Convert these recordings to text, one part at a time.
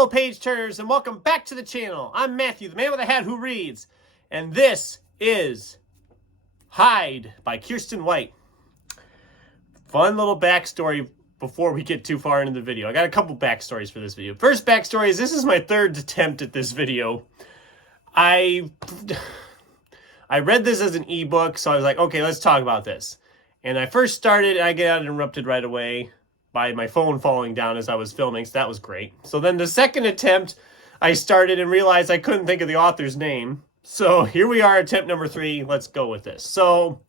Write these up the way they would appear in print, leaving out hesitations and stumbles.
fellow page turners, and welcome back to the channel. I'm Matthew, the man with a hat who reads, and this is Hide by Kiersten White. Fun little backstory before we get too far into the video. I got a couple backstories for this video. First backstory is this is my third attempt at this video. I read this as an ebook, so I was like, okay, let's talk about this. And I first started, and I got interrupted right away by my phone falling down as I was filming, so that was great. So then the second attempt, I started and realized I couldn't think of the author's name. So here we are, attempt number 3. Let's go with this. So,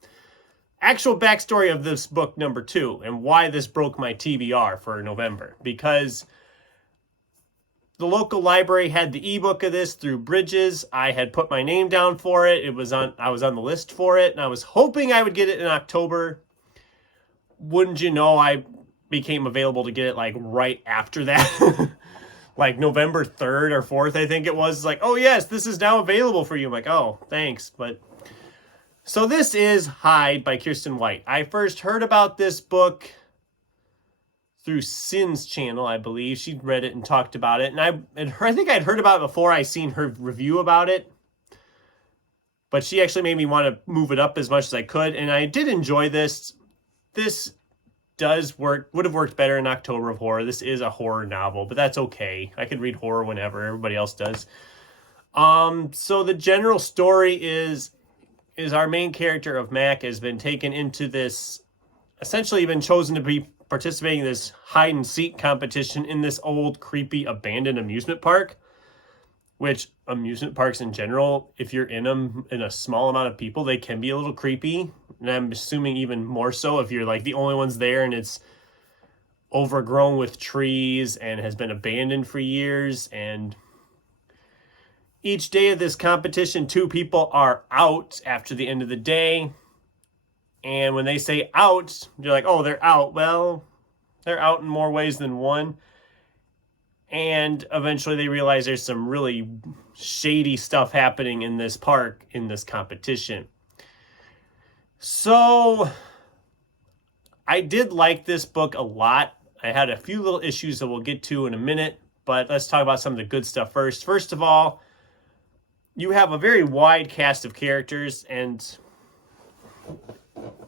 actual backstory of this book number 2 and why this broke my TBR for November. Because the local library had the ebook of this through Bridges. I had put my name down for it. I was on the list for it, and I was hoping I would get it in October. Wouldn't you know, I became available to get it like right after that. Like November 3rd or 4th, I think it was. It's like, oh yes, this is now available for you. I'm like, oh, thanks. But so this is Hide by Kiersten White. I first heard about this book through Sin's channel, I believe. She read it and talked about it. And I think I'd heard about it before I seen her review about it. But she actually made me want to move it up as much as I could. And I did enjoy this. This would have worked better in October of horror. This is a horror novel, but that's okay. I could read horror whenever. Everybody else does. So the general story is our main character of Mac has been taken into this, essentially been chosen to be participating in this hide and seek competition in this old creepy abandoned amusement park. Which amusement parks in general, if you're in them in a small amount of people, they can be a little creepy. And I'm assuming even more so if you're like the only ones there and it's overgrown with trees and has been abandoned for years. And each day of this competition, 2 people are out after the end of the day. And when they say out, you're like, oh, they're out. Well, they're out in more ways than one. And eventually they realize there's some really shady stuff happening in this park, in this competition. So I did like this book a lot. I had a few little issues that we'll get to in a minute, but let's talk about some of the good stuff first. First of all, you have a very wide cast of characters, and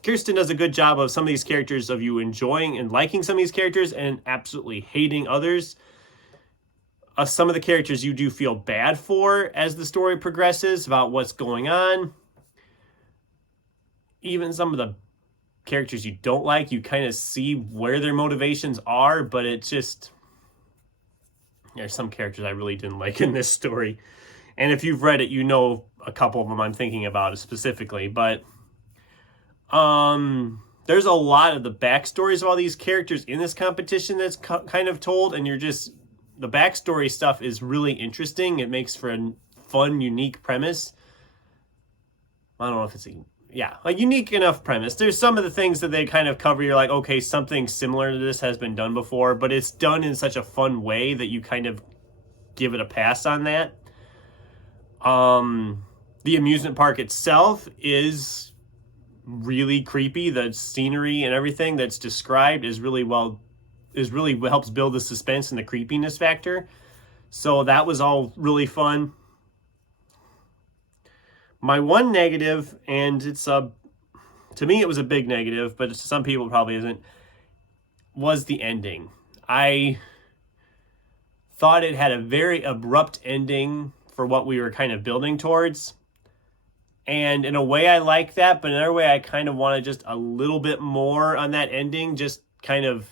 Kiersten does a good job of some of these characters, of you enjoying and liking some of these characters and absolutely hating others. Some of the characters you do feel bad for as the story progresses about what's going on. Even some of the characters you don't like, you kind of see where their motivations are, but it's just, there's some characters I really didn't like in this story. And if you've read it, you know a couple of them I'm thinking about specifically. But there's a lot of the backstories of all these characters in this competition that's kind of told, and the backstory stuff is really interesting. It makes for a fun, unique premise. I don't know if it's a unique enough premise. There's some of the things that they kind of cover. You're like, okay, something similar to this has been done before, but it's done in such a fun way that you kind of give it a pass on that. The amusement park itself is really creepy. The scenery and everything that's described is really helps build the suspense and the creepiness factor. So that was all really fun. My one negative, and to me it was a big negative, but to some people it probably isn't, was the ending. I thought it had a very abrupt ending for what we were kind of building towards. And in a way I like that, but in another way I kind of wanted just a little bit more on that ending, just kind of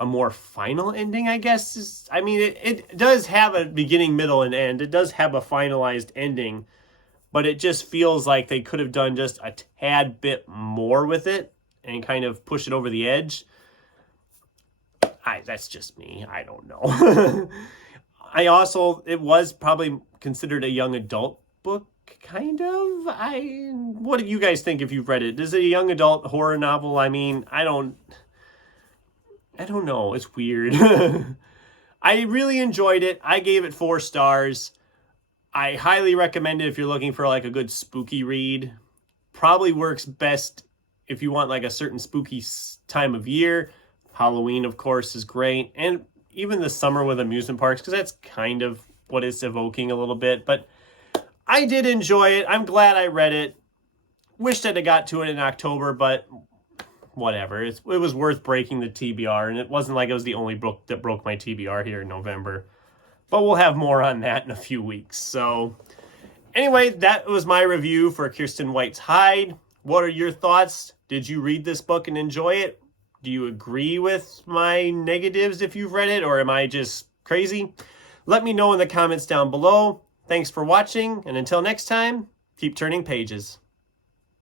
a more final ending, I guess. It does have a beginning, middle, and end. It does have a finalized ending, but it just feels like they could have done just a tad bit more with it and kind of push it over the edge. That's just me. I don't know. It was probably considered a young adult book, kind of. What do you guys think if you've read it? Is it a young adult horror novel? I don't know. It's weird. I really enjoyed it. I gave it 4 stars. I highly recommend it if you're looking for like a good spooky read. Probably works best if you want like a certain spooky time of year. Halloween, of course, is great. And even the summer with amusement parks, because that's kind of what it's evoking a little bit. But I did enjoy it. I'm glad I read it. Wished I'd have got to it in October, but whatever. It was worth breaking the TBR, and it wasn't like it was the only book that broke my TBR here in November. But we'll have more on that in a few weeks. So anyway, that was my review for Kiersten White's Hide. What are your thoughts? Did you read this book and enjoy it? Do you agree with my negatives if you've read it, or am I just crazy? Let me know in the comments down below. Thanks for watching, and until next time, keep turning pages.